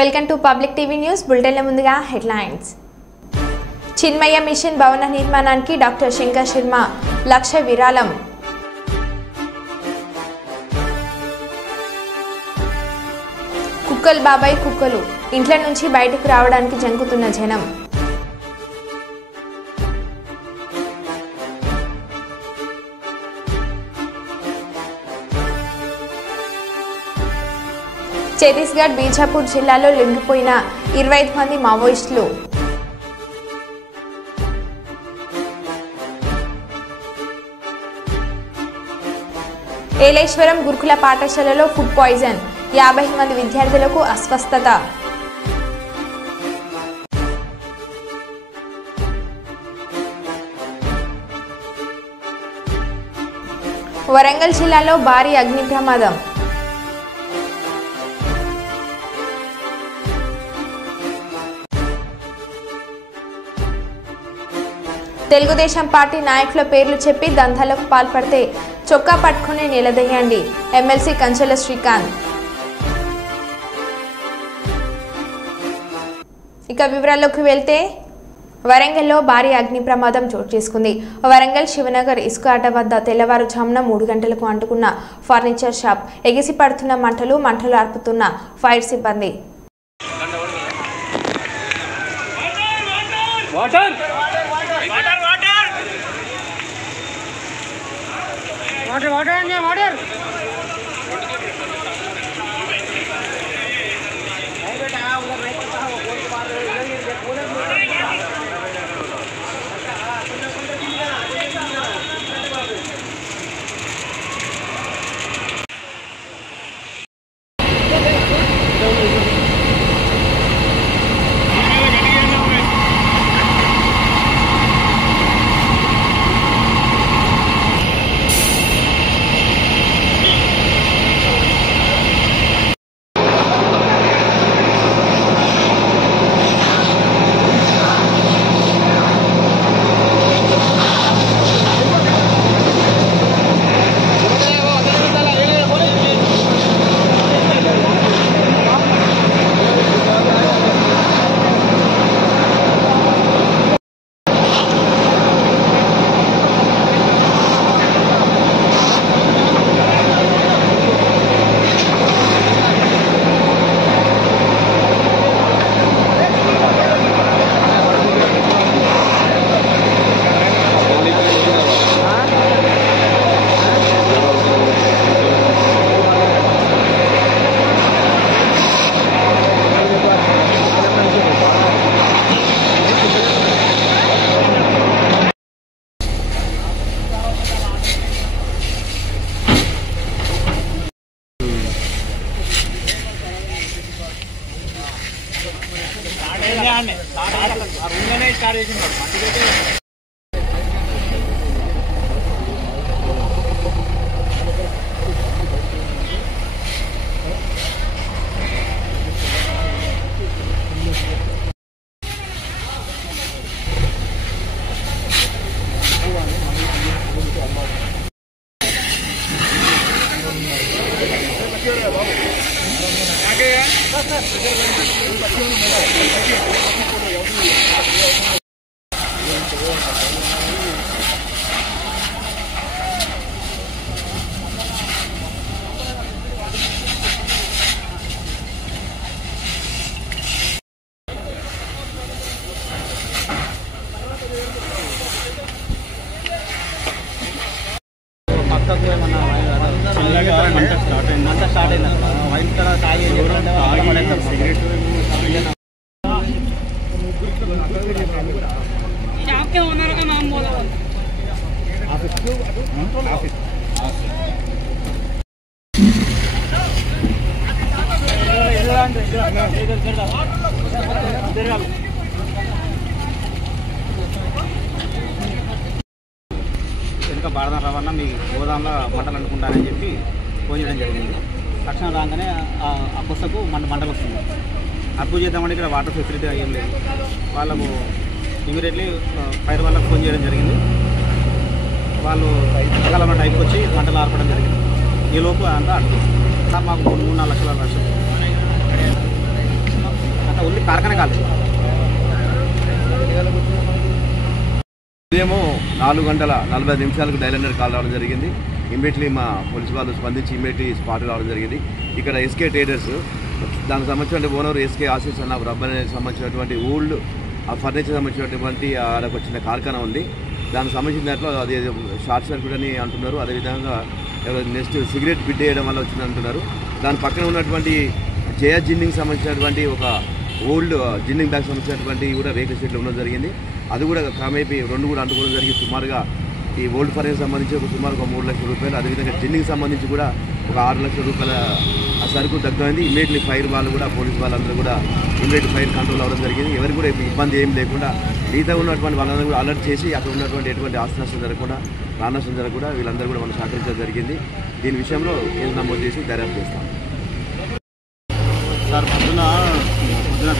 Welcome to public TV news బులెటిన్ల ముందుగా headlines. చిన్మయ machine భవన నిర్మాణానికి డాక్టర్ శంకర్ శర్మ లక్ష విరాళం. కుక్కలు బాబాయ్ కుక్కలు ఇంట్ల నుంచి బయటకు రావడానికి జంకుతున్న జనం. ఛత్తీస్గఢ్ బీజాపూర్ జిల్లాలో లొంగిపోయిన 25 మంది మావోయిస్టులు. ఏలేశ్వరం గురుకుల పాఠశాలలో ఫుడ్ పాయిజన్, 50 మంది విద్యార్థులకు అస్వస్థత. వరంగల్ జిల్లాలో భారీ అగ్ని ప్రమాదం. తెలుగుదేశం పార్టీ నాయకుల పేర్లు చెప్పి దందాలకు పాల్పడితే చొక్కా పట్టుకుని నిలదీయండి, ఎమ్మెల్సీ కంచెల శ్రీకాంత్. ఇక వివరాల్లోకి వెళ్తే వరంగల్లో భారీ అగ్ని ప్రమాదం చోటు చేసుకుంది. వరంగల్ శివనగర్ ఇసుక అడ్డ వద్ద తెల్లవారుజామున 3 గంటలకు అంటుకున్న ఫర్నిచర్ షాప్ ఎగిసి పడుతున్న మంటలు ఆర్పుతున్న ఫైర్ సిబ్బంది. వెనుక బారద రవాణా మీ గోదాంలో మంటలు అనుకుంటారని చెప్పి ఫోన్ చేయడం జరిగింది. తక్షణం రాగానే ఆ పుస్తకు మంటలు వస్తుంది. అప్పు చేద్దామని ఇక్కడ వాటర్ ఫెసిలిటీ ఏం లేదు. వాళ్ళకు ఇమీడియట్లీ ఫైర్ వాళ్ళకు ఫోన్ చేయడం జరిగింది. వాళ్ళు సకాలంలో టైంకి వచ్చి మంటలు ఆర్పడం జరిగింది. ఈలోపు అంతా అడ్డు మాకు 3-4 లక్షల అంటే ఓన్లీ కార్ఖానా కాలేదు. ఉదయం 4:45 డైలెండర్ కాల్ రావడం జరిగింది. ఇమ్మీడియట్లీ మా పోలీసు వాళ్ళు స్పందించి ఇమ్మీడియట్లీ స్పాట్ రావడం జరిగింది. ఇక్కడ ఎస్కే ట్రేడర్స్, దానికి సంబంధించిన ఓనర్ ఎస్కే ఆశీస్ అన్న రబ్బర్ సంబంధించినటువంటి ఓల్డ్ ఫర్నిచర్ సంబంధించినటువంటి ఆడకు వచ్చిన కార్ఖానా ఉంది. దానికి సంబంధించిన దాంట్లో అది షార్ట్ సర్క్యూట్ అని అంటున్నారు. అదేవిధంగా నెక్స్ట్ సిగరెట్ బిడ్ వేయడం వల్ల వచ్చింది అంటున్నారు. దాని పక్కన ఉన్నటువంటి జయ జిన్నింగ్ సంబంధించినటువంటి ఒక ఓల్డ్ జిన్నింగ్ బ్యాగ్ సంబంధించినటువంటి కూడా రేకుల షెడ్లు ఉండడం జరిగింది. అది కూడా కామేపీ 2 కూడా అంటుకోవడం జరిగింది. సుమారుగా ఈ ఓల్డ్ ఫర్నిచర్ సంబంధించి సుమారు ఒక 3 లక్షల రూపాయలు, అదేవిధంగా జిన్నింగ్ సంబంధించి కూడా ఒక 6 లక్షల రూపాయల ఆ సరుకు దగ్గరైంది. ఇమ్మీడియట్లీ ఫైర్ వాళ్ళు కూడా పోలీసు వాళ్ళందరూ కూడా ఇమ్మీడియట్ ఫైర్ కంట్రోల్ అవ్వడం జరిగింది. ఎవరికి కూడా ఇబ్బంది ఏం లేకుండా మిగతా ఉన్నటువంటి వాళ్ళందరూ కూడా అలర్ట్ చేసి అక్కడ ఉన్నటువంటి ఎటువంటి ఆస్తి నష్టం జరగకుండా ప్రాణ నష్టం జరగకుండా వీళ్ళందరూ కూడా మనం సహకరించడం జరిగింది. దీని విషయంలో కేసు నమోదు చేసి దర్యాప్తు చేస్తాం. సార్ పొద్దున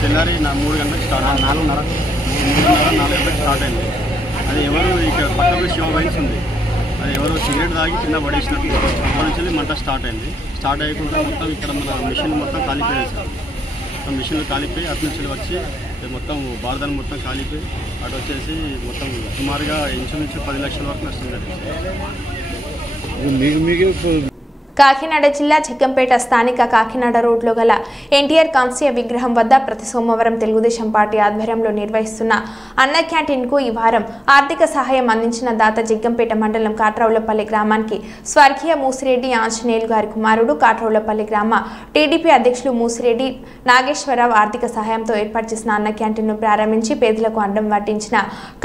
తెల్లారి 3 గంటలకు స్టార్ట్, 4:30 స్టార్ట్ అయింది. అది ఎవరు ఇక్కడ పక్కకు శివ వైన్స్ ఉంది, అది ఎవరో సిగరెట్ తాగి కింద పడేసినట్టు అక్కడి నుంచి మంట స్టార్ట్ అయింది. స్టార్ట్ అయ్యకుండా మొత్తం ఇక్కడ మన మిషన్ మొత్తం కాలిపోయాయి సార్. మొత్తం మిషన్లు కాలిపోయి అటు నుంచి వచ్చి మొత్తం బార్దాలు మొత్తం కాలిపోయి అటు వచ్చేసి మొత్తం సుమారుగా ఇంచుమించు 10 లక్షల వరకు నష్టం జరిగింది. కాకినాడ జిల్లా చిక్కంపేట స్థానిక కాకినాడ రోడ్లో గల ఎన్టీఆర్ కాంస్య విగ్రహం వద్ద ప్రతి సోమవారం తెలుగుదేశం పార్టీ ఆధ్వర్యంలో నిర్వహిస్తున్న అన్న క్యాంటీన్కు ఈ వారం ఆర్థిక సహాయం అందించిన దాత జిగ్గంపేట మండలం కాట్రౌలపల్లి గ్రామానికి స్వర్గీయ మూసిరెడ్డి ఆంజనేయులు గారి కుమారుడు కాట్రౌలపల్లి గ్రామ టీడీపీ అధ్యక్షులు మూసిరెడ్డి నాగేశ్వరరావు ఆర్థిక సహాయంతో ఏర్పాటు చేసిన అన్న క్యాంటీన్ను ప్రారంభించి పేదలకు అన్నం వడ్డించిన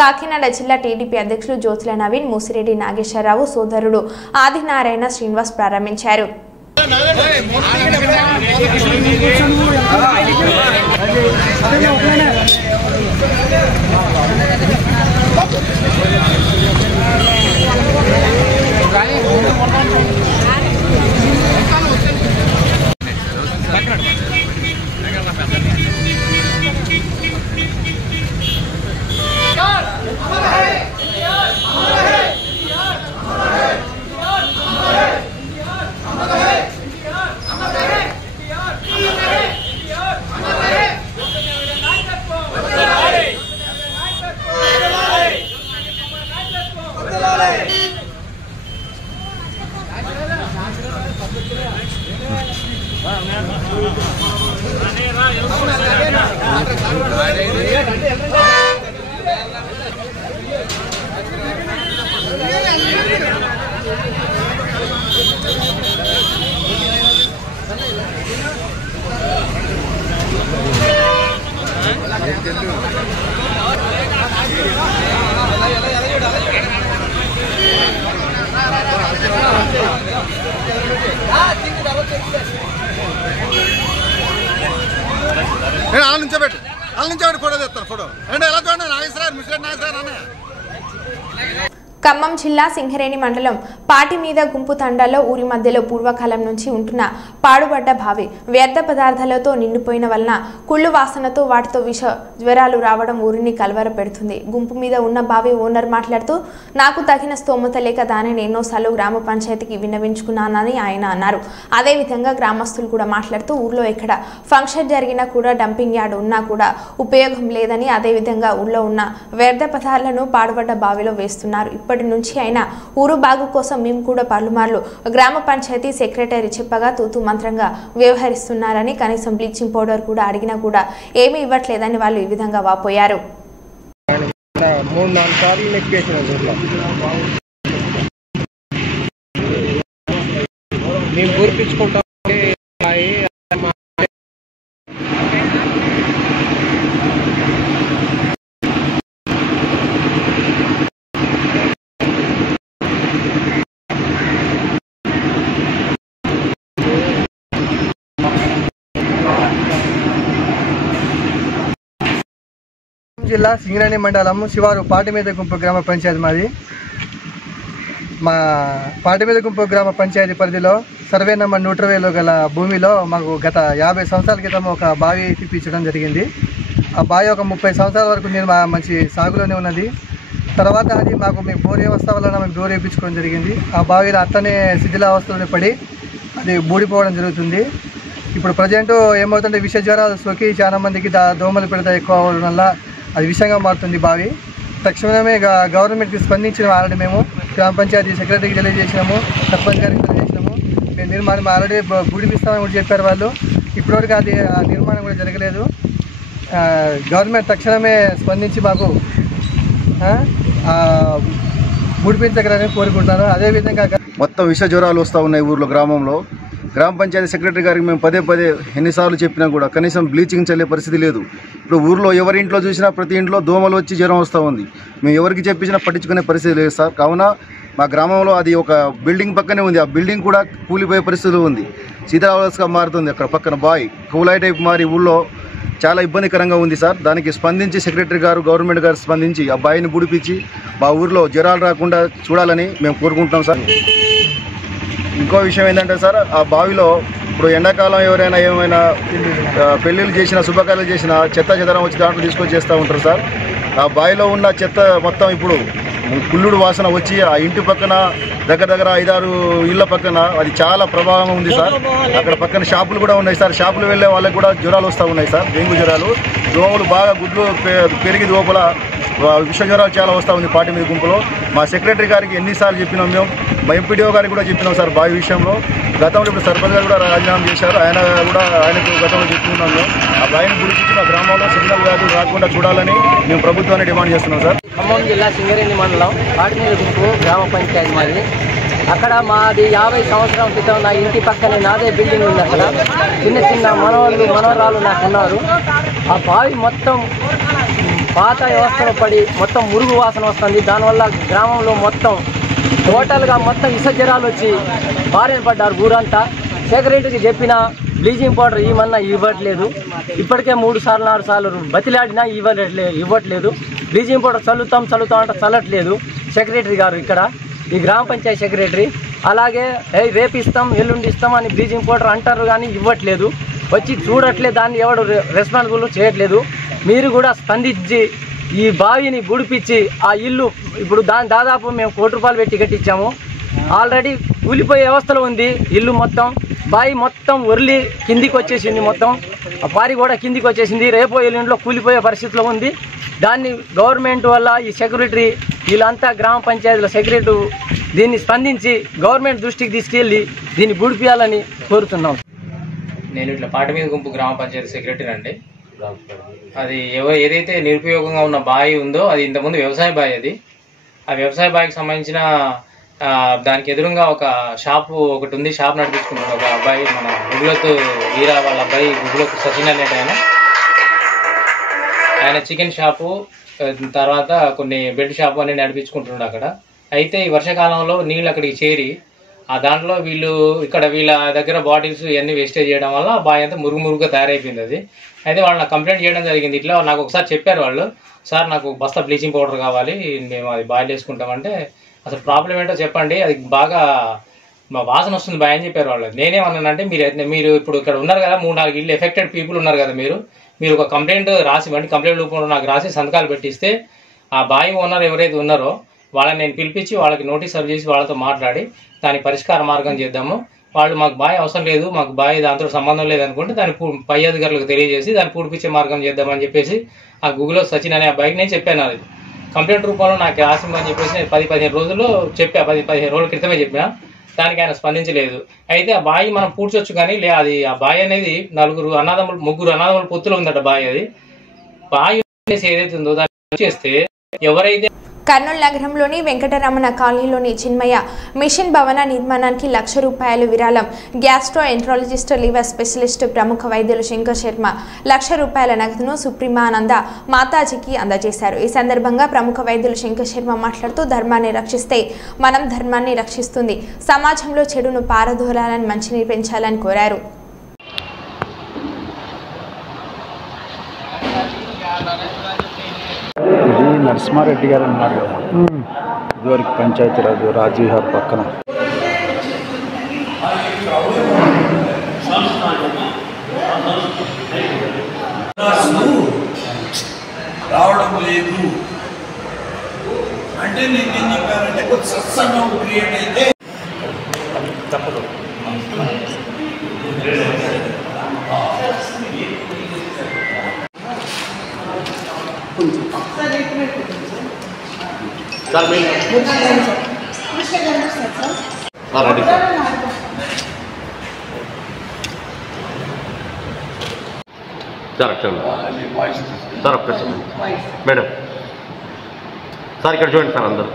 కాకినాడ జిల్లా టీడీపీ అధ్యక్షులు జ్యోతుల నవీన్ మూసిరెడ్డి నాగేశ్వరరావు సోదరుడు ఆదినారాయణ శ్రీనివాస్ ప్రారంభించారు. ఖమ్మం జిల్లా సింగరేణి మండలం పాటి మీద గుంపు తండాలో ఊరి మధ్యలో పూర్వకాలం నుంచి ఉంటున్న పాడుబడ్డ బావి వ్యర్థ పదార్థాలతో నిండిపోయిన వలన కుళ్ళు వాసనతో వాటితో విష జ్వరాలు రావడం ఊరిని కలవర పెడుతుంది. గుంపు మీద ఉన్న బావి ఓనర్ మాట్లాడుతూ నాకు తగిన స్తోమత లేక దానిని ఎన్నోసార్లు గ్రామ పంచాయతీకి విన్నవించుకున్నానని ఆయన అన్నారు. అదేవిధంగా గ్రామస్తులు కూడా మాట్లాడుతూ ఊర్లో ఎక్కడ ఫంక్షన్ జరిగినా కూడా డంపింగ్ యార్డ్ ఉన్నా కూడా ఉపయోగం లేదని, అదేవిధంగా ఊళ్ళో ఉన్న వ్యర్థ పదార్థాలను పాడుబడ్డ బావిలో వేస్తున్నారు. ఇప్పటి నుంచి అయినా ఊరు బాగు కోసం మేము కూడా పలుమార్లు గ్రామ పంచాయతీ సెక్రటరీ చెప్పగా తూతు మంత్రంగా వ్యవహరిస్తున్నారని, కనీసం బ్లీచింగ్ పౌడర్ కూడా అడిగినా కూడా ఏమీ ఇవ్వట్లేదని వాళ్ళు ఈ విధంగా వాపోయారు. జిల్లా సింగరేణి మండలం శివారు పాటిమీద గుంపు గ్రామ పంచాయతీ మాది. మా పాటిమీద గుంపు గ్రామ పంచాయతీ పరిధిలో సర్వే నెంబర్ 120లో గల భూమిలో మాకు గత 50 సంవత్సరాల క్రితం ఒక బావి తీపించడం జరిగింది. ఆ బావి ఒక 30 సంవత్సరాల వరకు నేను మంచి సాగులోనే ఉన్నది. తర్వాత అది మాకు మేము బోర్ వ్యవస్థ వలన మేము బోర్ వేయించుకోవడం జరిగింది. ఆ బావిలో అట్లనే శిథిలావస్థలోనే పడి అది బూడిపోవడం జరుగుతుంది. ఇప్పుడు ప్రజెంట్ ఏమవుతుంటే విష జ్వరాలు సోకి చాలా మందికి దోమలు పెడతా ఎక్కువ అవడం వల్ల అది విషంగా మారుతుంది బావి. తక్షణమే గవర్నమెంట్కి స్పందించిన ఆల్రెడీ మేము గ్రామ పంచాయతీ సెక్రటరీకి తెలియజేసినాము, సర్పంచ్ గారికి తెలియజేసినాము. మేము నిర్మాణం ఆల్రెడీ గుడిపిస్తామని కూడా చెప్పారు వాళ్ళు. ఇప్పటివరకు అది నిర్మాణం కూడా జరగలేదు. గవర్నమెంట్ తక్షణమే స్పందించి మాకు గుడిపించగలని కోరుకుంటున్నాను. అదేవిధంగా మొత్తం విష జ్వరాలు వస్తూ ఉన్నాయి ఊర్లో, గ్రామంలో. గ్రామ పంచాయతీ సెక్రటరీ గారికి మేము పదే ఎన్నిసార్లు చెప్పినా కూడా కనీసం బ్లీచింగ్ చల్లే పరిస్థితి లేదు. ఇప్పుడు ఊర్లో ఎవరి ఇంట్లో చూసినా ప్రతి ఇంట్లో దోమలు వచ్చి జ్వరం వస్తూ ఉంది. మేము ఎవరికి చెప్పించినా పట్టించుకునే పరిస్థితి లేదు సార్. కావున మా గ్రామంలో అది ఒక బిల్డింగ్ పక్కనే ఉంది, ఆ బిల్డింగ్ కూడా కూలిపోయే పరిస్థితిలో ఉంది. శీతలావస్థగా మారుతుంది. అక్కడ పక్కన బాయ్ కూలాయి టైప్ మారి ఊళ్ళో చాలా ఇబ్బందికరంగా ఉంది సార్. దానికి స్పందించి సెక్రటరీ గారు, గవర్నమెంట్ గారు స్పందించి ఆ బాయిని బుడిపించి మా ఊర్లో జ్వరాలు రాకుండా చూడాలని మేము కోరుకుంటున్నాం సార్. ఇంకో విషయం ఏంటంటే సార్, ఆ బావిలో ఇప్పుడు ఎండాకాలం ఎవరైనా ఏమైనా పెళ్ళిళ్ళు చేసినా, శుభకార్యాలు చేసినా చెత్తం వచ్చి దాంట్లో తీసుకొచ్చి చేస్తూ ఉంటారు సార్. ఆ బావిలో ఉన్న చెత్త మొత్తం ఇప్పుడు పుల్లుడు వాసన వచ్చి ఆ ఇంటి పక్కన దగ్గర 5-6 ఇళ్ల పక్కన అది చాలా ప్రభావం ఉంది సార్. అక్కడ పక్కన షాపులు కూడా ఉన్నాయి సార్. షాపులు వెళ్ళే వాళ్ళకి కూడా జ్వరాలు వస్తూ ఉన్నాయి సార్, డెంగ్యూ జ్వరాలు. దోమలు బాగా గుడ్లు పెరిగి లోపల విష జ్వరాలు చాలా వస్తూ ఉంది పార్టీ మీద గుంపులో. మా సెక్రటరీ గారికి ఎన్నిసార్లు చెప్పినాం, మేము మా ఎంపీడీఓ గారికి కూడా చెప్పినాం సార్ బావి విషయంలో. గతంలో ఇప్పుడు సర్పంచ్ గారు కూడా రాజీనామా చేశారు, ఆయనకు గతంలో చెప్తున్నాం మేము. ఆ బావిని గురించి మా గ్రామంలో సిగ్నల్ వ్యాధులు రాకుండా చూడాలని మేము ప్రభుత్వాన్ని డిమాండ్ చేస్తున్నాం సార్. ఖమ్మం జిల్లా సింగరేణి మండలం పాటిమీద గుంపు గ్రామ పంచాయతీ మాది. అక్కడ మాది 50 సంవత్సరాల క్రితం నా ఇంటి పక్కనే నాదే బిల్డింగ్ ఉంది. అక్కడ చిన్న మనవరాలు నాకు ఉన్నారు. ఆ బావి మొత్తం పాత వ్యవస్థలో పడి మొత్తం మురుగు వాసన వస్తుంది. దానివల్ల గ్రామంలో మొత్తం టోటల్గా మొత్తం విష జ్వరాలు వచ్చి బారిన పడ్డారు ఊరంతా. సెక్రటరీకి చెప్పిన బ్లీచింగ్ పౌడర్ ఇవన్నా ఇవ్వట్లేదు. ఇప్పటికే 3 సార్లు 4 సార్లు బతిలాడినా ఇవ్వట్లేదు. బ్లీచింగ్ పౌడర్ చల్లుతాం అంటే చల్లట్లేదు సెక్రటరీ గారు ఇక్కడ, ఈ గ్రామ పంచాయతీ సెక్రటరీ. అలాగే రేపు ఇస్తాం, ఎల్లుండి ఇస్తాం అని బ్లీచింగ్ పౌడర్ అంటారు కానీ ఇవ్వట్లేదు. వచ్చి చూడట్లేదు, దాన్ని ఎవడు రెస్పాన్సిబుల్ చేయట్లేదు. మీరు కూడా స్పందించి ఈ బావిని గుడిపించి ఆ ఇల్లు ఇప్పుడు దాదాపు మేము ₹1 కోటి పెట్టి కట్టించాము. ఆల్రెడీ కూలిపోయే వ్యవస్థలో ఉంది ఇల్లు. మొత్తం బావి మొత్తం ఒర్లి కిందికి వచ్చేసింది, మొత్తం ఆ పారి కూడా కిందికి వచ్చేసింది. రేపో ఎల్లుండిలో కూలిపోయే పరిస్థితిలో ఉంది. దాన్ని గవర్నమెంట్ వల్ల ఈ సెక్రటరీ వీళ్ళంతా గ్రామ పంచాయతీల సెక్రటరీ దీన్ని స్పందించి గవర్నమెంట్ దృష్టికి తీసుకెళ్ళి దీన్ని గుడిపియాలని కోరుతున్నాం. నేను ఇట్లా పాటిమీద గుంపు గ్రామ పంచాయతీ సెక్రటరీ అండి. అది ఏదైతే నిరుపయోగంగా ఉన్న బావి ఉందో అది ఇంతకుముందు వ్యవసాయ బావి. అది ఆ వ్యవసాయ బావికి సంబంధించిన దానికి ఎదురుగా ఒక షాపు ఒకటి ఉంది. షాప్ నడిపించుకుంటాడు ఒక అబ్బాయి, మన గుగులకు వీరా వాళ్ళ అబ్బాయి గుగులకు సచిన్ అనేట ఆయన చికెన్ షాపు, తర్వాత కొన్ని బెడ్ షాపు అని నడిపించుకుంటున్నాడు అక్కడ. అయితే ఈ వర్షాకాలంలో నీళ్ళు అక్కడికి చేరి ఆ దాంట్లో వీళ్ళ దగ్గర బాటిల్స్ ఇవన్నీ వేస్టేజ్ చేయడం వల్ల బావి అంతా మురుగుగా తయారైపోయింది అది. అయితే వాళ్ళు నాకు కంప్లైంట్ చేయడం జరిగింది. ఇట్లా నాకు ఒకసారి చెప్పారు వాళ్ళు, సార్ నాకు బస్తా బ్లీచింగ్ పౌడర్ కావాలి, మేము అది బాయిల్ వేసుకుంటామంటే అసలు ప్రాబ్లం ఏంటో చెప్పండి, అది బాగా మా వాసన వస్తుంది బాయ్ అని చెప్పారు వాళ్ళు. నేనేమన్నానంటే మీరు ఇప్పుడు ఇక్కడ ఉన్నారు కదా, 3-4 ఇల్లు ఎఫెక్టెడ్ పీపుల్ ఉన్నారు కదా, మీరు ఒక కంప్లైంట్ రాసివ్వండి. కంప్లైంట్ రూపంలో నాకు రాసి సంతకాలు పెట్టిస్తే ఆ బావి ఓనర్ ఎవరైతే ఉన్నారో వాళ్ళని నేను పిలిపించి వాళ్ళకి నోటీస్ సర్వ్ చేసి వాళ్ళతో మాట్లాడి దాని పరిష్కార మార్గం చేద్దాము. వాళ్ళు మాకు బావి అవసరం లేదు, మాకు బావి దాంతో సంబంధం లేదనుకుంటే దాని పై అధికారులకు తెలియజేసి దాన్ని పూడిపించే మార్గం చేద్దామని చెప్పేసి ఆ గూగుల్లో సచిన్ అనే అబ్బాయికి నేను చెప్పాను. అది కంప్లైంట్ రూపంలో నాకు రాసిమని చెప్పేసి నేను 10-15 రోజుల్లో చెప్పా, 10-15 రోజుల క్రితమే చెప్పినా. దానికి ఆయన స్పందించలేదు. అయితే ఆ బావి మనం పూడ్చొచ్చు కానీ అది ఆ బావి అనేది 3 అన్నదమ్ముల పొత్తులో ఉందట బావి. అది బావి ఏదైతే ఉందో దాన్ని చేస్తే ఎవరైతే కర్నూలు నగరంలోని వెంకటరమణ కాలనీలోని చిన్మయ మిషన్ భవన నిర్మాణానికి ₹1,00,000 విరాళం. గ్యాస్ట్రో ఎంట్రాలజిస్ట్, లివర్ స్పెషలిస్ట్ ప్రముఖ వైద్యులు శంకర్ శర్మ ₹1,00,000 నగదును సుప్రీమానంద మాతాజీకి అందజేశారు. ఈ సందర్భంగా ప్రముఖ వైద్యులు శంకర్ శర్మ మాట్లాడుతూ ధర్మాన్ని రక్షిస్తే మనం ధర్మాన్ని రక్షిస్తుంది, సమాజంలో చెడును పారదోలాలని మంచిని పెంచాలని కోరారు. ఇది నరసింహారెడ్డి గారు ఉన్నారు కదా, ఇదివరకు పంచాయతీరాజ్ రాజీవ్హార్ పక్కన. రావడం లేదు అంటే నేనేం చెప్పానంటే కొంచెం సత్సంగం క్రియేట్ అయితే తప్పదు. సార్ మీరు రెడీ సార్ అక్కడ సార్ ఒక్క మేడం సార్ ఇక్కడ చూడండి సార్ అందరూ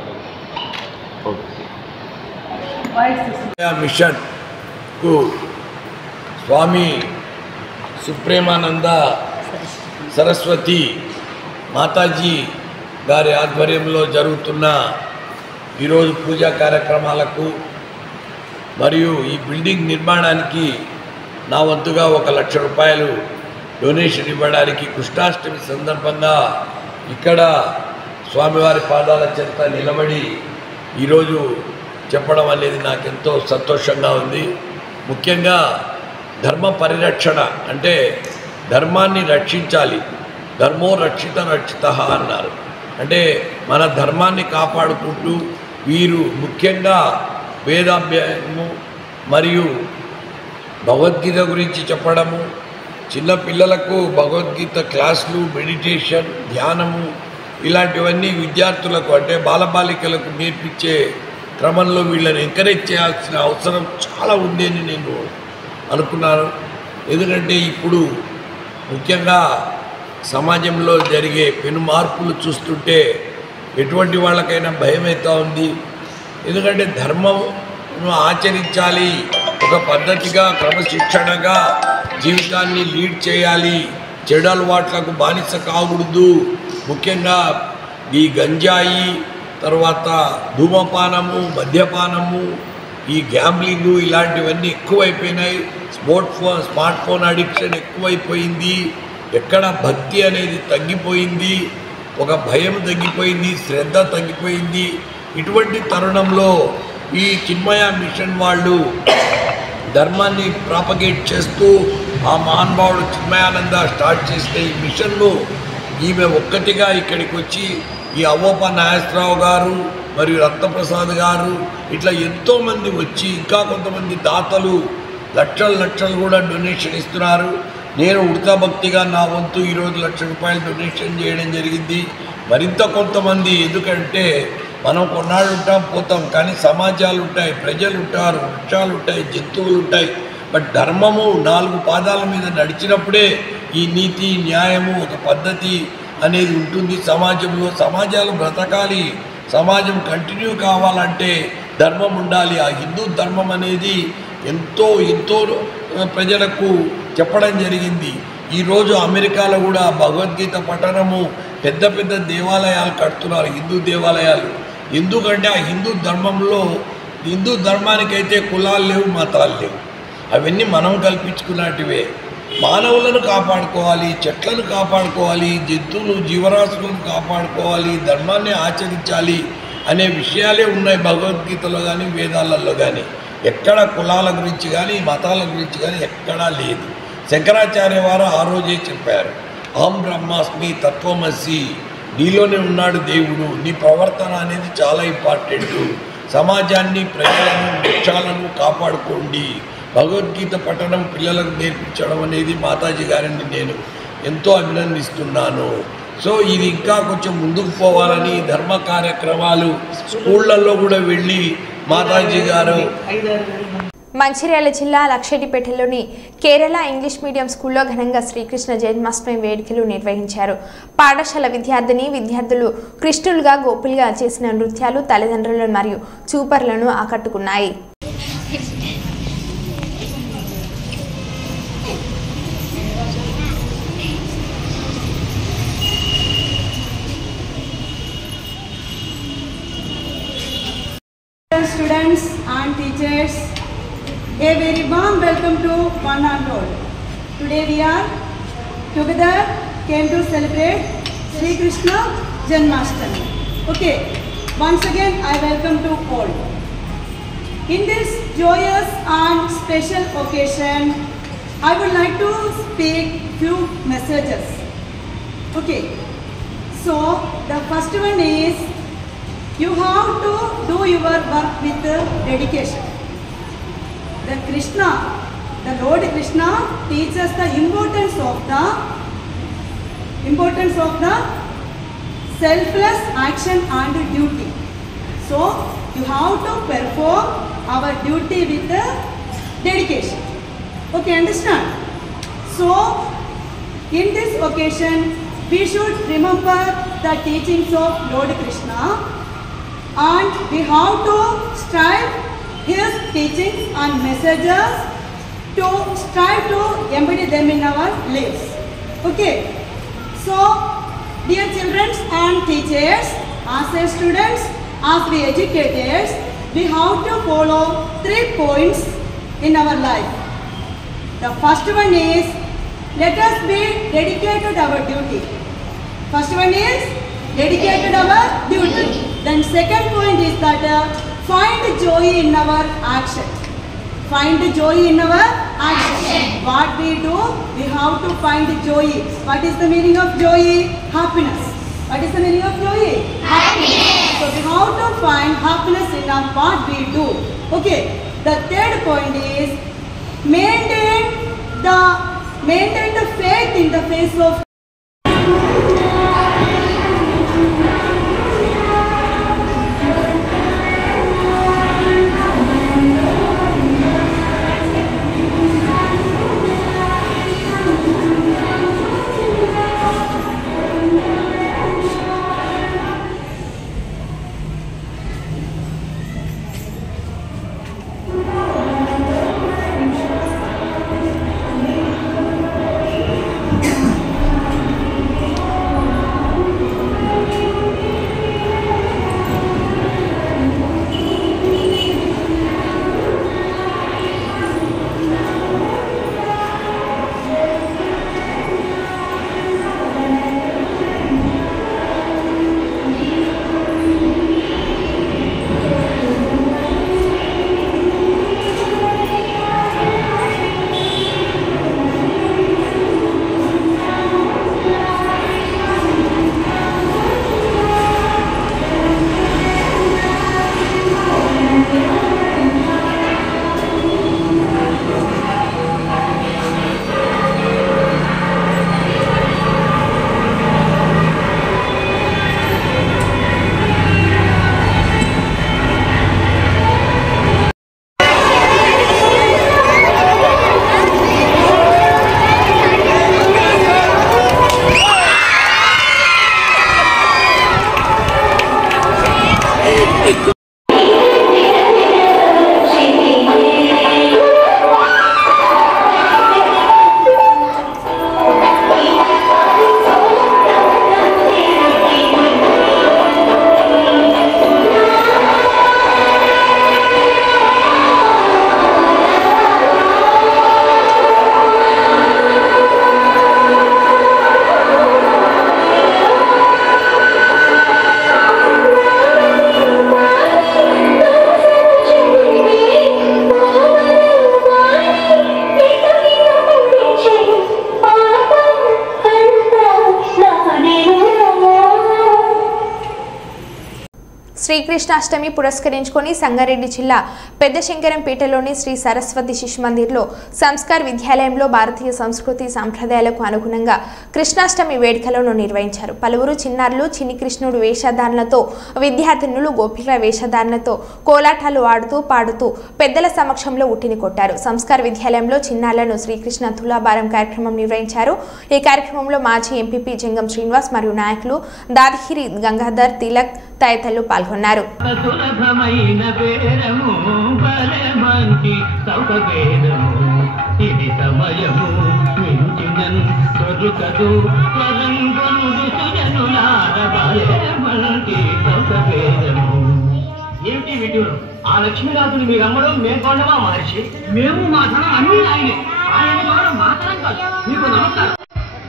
మిషన్కు స్వామి సుప్రేమానంద సరస్వతి మాతాజీ గారి ఆధ్వర్యంలో జరుగుతున్న ఈరోజు పూజా కార్యక్రమాలకు మరియు ఈ బిల్డింగ్ నిర్మాణానికి నా వంతుగా 1 లక్ష రూపాయలు డొనేషన్ ఇవ్వడానికి కృష్ణాష్టమి సందర్భంగా ఇక్కడ స్వామివారి పాదాల చెంత నిలబడి ఈరోజు చెప్పడం అనేది నాకెంతో సంతోషంగా ఉంది. ముఖ్యంగా ధర్మ పరిరక్షణ అంటే ధర్మాన్ని రక్షించాలి. ధర్మో రక్షిత రక్షిత అన్నారు. అంటే మన ధర్మాన్ని కాపాడుకుంటూ వీరు ముఖ్యంగా వేదాభ్యాసము మరియు భగవద్గీత గురించి చెప్పడము, చిన్నపిల్లలకు భగవద్గీత క్లాసులు, మెడిటేషన్, ధ్యానము ఇలాంటివన్నీ విద్యార్థులకు అంటే బాలబాలికలకు నేర్పించే క్రమంలో వీళ్ళని ఎంకరేజ్ చేయాల్సిన అవసరం చాలా ఉంది అని నేను అనుకున్నాను. ఎందుకంటే ఇప్పుడు ముఖ్యంగా సమాజంలో జరిగే పెను మార్పులు చూస్తుంటే ఎటువంటి వాళ్ళకైనా భయమవుతూ ఉంది. ఎందుకంటే ధర్మంను ఆచరించాలి, ఒక పద్ధతిగా క్రమశిక్షణగా జీవితాన్ని లీడ్ చేయాలి, చెడు అలవాట్లకు బానిస కాకూడదు. ముఖ్యంగా ఈ గంజాయి, తర్వాత ధూమపానము, మద్యపానము, ఈ గ్యాంబ్లింగు ఇలాంటివన్నీ ఎక్కువైపోయినాయి. స్మార్ట్ ఫోన్ అడిక్షన్ ఎక్కువైపోయింది. ఎక్కడ భక్తి అనేది తగ్గిపోయింది, ఒక భయం తగ్గిపోయింది, శ్రద్ధ తగ్గిపోయింది. ఇటువంటి తరుణంలో ఈ చిన్మయ మిషన్ వాళ్ళు ధర్మాన్ని ప్రాపగేట్ చేస్తూ ఆ మహానుభావుడు చిన్మయానంద స్టార్ట్ చేసిన ఈ మిషన్ను ఈమె ఒక్కటిగా ఇక్కడికి వచ్చి ఈ అవ్వప్ప నాగేశ్వరరావు గారు మరియు రత్నప్రసాద్ గారు ఇట్లా ఎంతోమంది వచ్చి ఇంకా కొంతమంది దాతలు లక్షలు కూడా డొనేషన్ ఇస్తున్నారు. నేను ఉడతా భక్తిగా నా వంతు ఈరోజు 1 లక్ష రూపాయలు డొనేషన్ చేయడం జరిగింది. మరింత కొంతమంది, ఎందుకంటే మనం కొన్నాళ్ళు ఉంటాం పోతాం, కానీ సమాజాలు ఉంటాయి, ప్రజలు ఉంటారు, వృక్షాలు ఉంటాయి, జంతువులు ఉంటాయి. బట్ ధర్మము 4 పాదాల మీద నడిచినప్పుడే ఈ నీతి న్యాయము ఒక పద్ధతి అనేది ఉంటుంది సమాజంలో. సమాజాలు బ్రతకాలి, సమాజం కంటిన్యూ కావాలంటే ధర్మం ఉండాలి. ఆ హిందూ ధర్మం అనేది ఎంతో ప్రజలకు చెప్పడం జరిగింది. ఈరోజు అమెరికాలో కూడా భగవద్గీత పఠనము పెద్ద పెద్ద దేవాలయాలు కడుతున్నారు, హిందూ దేవాలయాలు. ఎందుకంటే ఆ హిందూ ధర్మానికైతే కులాలు లేవు, మతాలు లేవు, అవన్నీ మనం కల్పించుకున్నటివే. మానవులను కాపాడుకోవాలి, చెట్లను కాపాడుకోవాలి, జంతువులు జీవరాశులను కాపాడుకోవాలి, ధర్మాన్ని ఆచరించాలి అనే విషయాలే ఉన్నాయి భగవద్గీతలో కానీ వేదాలలో కానీ. ఎక్కడ కులాల గురించి కానీ మతాల గురించి కానీ ఎక్కడా లేదు. శంకరాచార్య వారు ఆ రోజే చెప్పారు, అహం బ్రహ్మాస్మి తత్వమసి, నీలోనే ఉన్నాడు దేవుడు. నీ ప్రవర్తన అనేది చాలా ఇంపార్టెంట్. సమాజాన్ని, ప్రజలను, వృక్షాలను కాపాడుకోండి. భగవద్గీత పఠనం పిల్లలకు నేర్పించడం అనేది మాతాజీ గారిని నేను ఎంతో అభినందిస్తున్నాను. సో ఇది ఇంకా కొంచెం ముందుకు పోవాలని ధర్మ కార్యక్రమాలు స్కూళ్ళల్లో కూడా వెళ్ళి మాతాజీ గారు. మంచిర్యాల జిల్లా లక్షెట్టిపేటలోని కేరళ ఇంగ్లీష్ మీడియం స్కూల్లో ఘనంగా శ్రీకృష్ణ జన్మాష్టమి వేడుకలు నిర్వహించారు. పాఠశాల విద్యార్థులు కృష్ణులుగా గోపులుగా చేసిన నృత్యాలు తల్లిదండ్రులను మరియు చూపర్లను ఆకట్టుకున్నాయి. Students and teachers, a very warm welcome to one and all. Today we are together came to celebrate Sri Krishna Janmashtami. Okay, once again I welcome to all. In this joyous and special occasion, I would like to speak few messages. Okay, so the first one is, you have to do your work with dedication. The Lord Krishna teaches the importance of the selfless action and duty. So you have to perform our duty with dedication. Okay, understand? So in this occasion, we should remember the teachings of Lord Krishna, and we have to strive his teachings and messages to strive to embody them in our lives. Okay, so dear children and teachers, as a students, as we educators, we have to follow 3 points in our life. The first one is, let us be dedicated our duty. First one is dedicated our duty. Then second point is that find joy in our action. Find joy in our action. What we do, we have to find joy. What is the meaning of joy? Happiness. What is the meaning of joy? Happiness. So we have to find happiness in what we do. Okay. The third point is maintain the faith in the face of Sri Krishnashtami పురస్కరించుకొని సంగారెడ్డి జిల్లా పెద్దశంకరంపేటలోని శ్రీ సరస్వతి శిశు మందిర్లో సంస్కార్ విద్యాలయంలో భారతీయ సంస్కృతి సంప్రదాయాలకు అనుగుణంగా కృష్ణాష్టమి వేడుకలను నిర్వహించారు. పలువురు చిన్నారులు చిన్ని కృష్ణుడు వేషధారణలతో, విద్యార్థినులు గోపికల వేషధారణలతో కోలాటాలు ఆడుతూ పాడుతూ పెద్దల సమక్షంలో ఉట్టిని కొట్టారు. సంస్కార్ విద్యాలయంలో చిన్నారులను శ్రీకృష్ణ తులాభారం కార్యక్రమం నిర్వహించారు. ఈ కార్యక్రమంలో మాజీ ఎంపీపీ జంగం శ్రీనివాస్ మరియు నాయకులు దాదిగిరి గంగాధర్, తిలక్ తదితరులు పాల్గొన్నారు. ఏమిటి వీడియోలు? ఆ లక్ష్మీనాథుని మీరు అమ్మడం మేము కొండమా మహర్షి? మేము మా ధనం అన్ని ఆయనే. ఆయన ద్వారా మా తరం కాదు. మీకు నమస్కారం.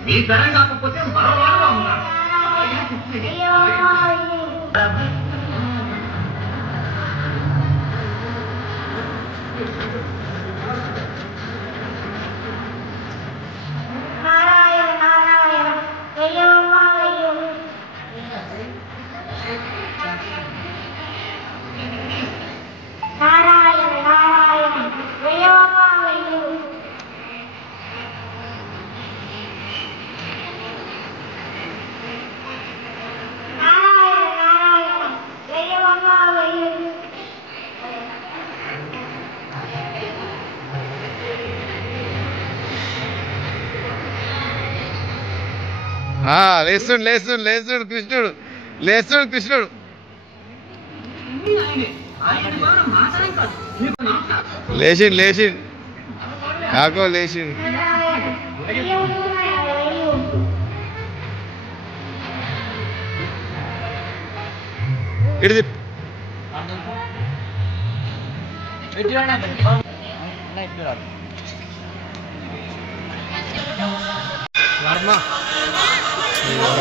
మీ తరం కాకపోతే మరో వాడుగా ఉన్నారు. లేస్తుడు లేస్తుడు లేస్తుడు కృష్ణుడు లేస్తుడు కృష్ణుడు లేచిండు లేచిండు యాకో లేచిండు ఇటు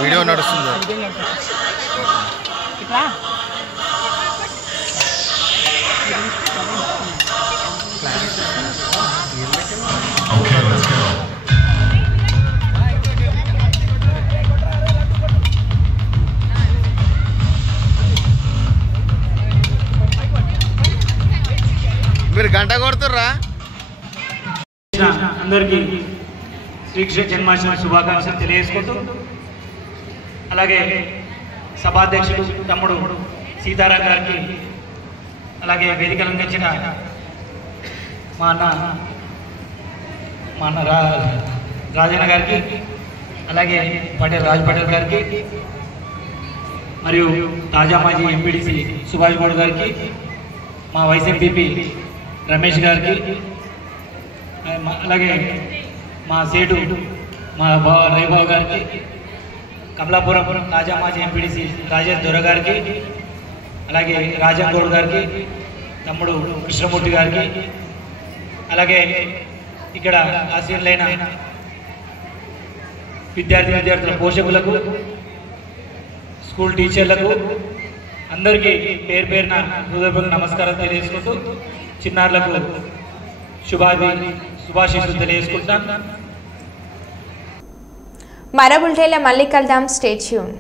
వీడియో నడుస్తుంది మీరు గంట కొడుతుర్రా అందరికీ శ్రీకృష్ణ జన్మాష్టమి శుభాకాంక్షలు తెలియజేసుకుంటూ అలాగే సభాధ్యక్షుడు తమ్ముడు సీతారాం గారికి అలాగే వేదిక అలంకరించిన మా అన్న రాజన్న గారికి అలాగే రాజ్ పటేల్ గారికి మరియు తాజా మాజీ ఎంపీడీసీ సుభాష్ గౌడ్ గారికి మా వైస్ ఎంపీపీ రమేష్ గారికి అలాగే మా సేటు మా రైబాబు గారికి కమలాపురం తాజా మాజీ ఎంపీడీసీ రాజేష్ దొర గారికి అలాగే రాజన్ గౌడ్ గారికి తమ్ముడు కృష్ణమూర్తి గారికి అలాగే ఇక్కడ ఆశీర్లైన విద్యార్థుల పోషకులకు స్కూల్ టీచర్లకు అందరికీ పేరు పేరున హృదయపూర్వక నమస్కారం తెలియజేసుకుంటూ చిన్నారులకు శుభాశీస్సులు తెలియజేసుకుంటాను. మరో బులెటిన్లో మళ్ళీ కలుద్దాం. Stay tune.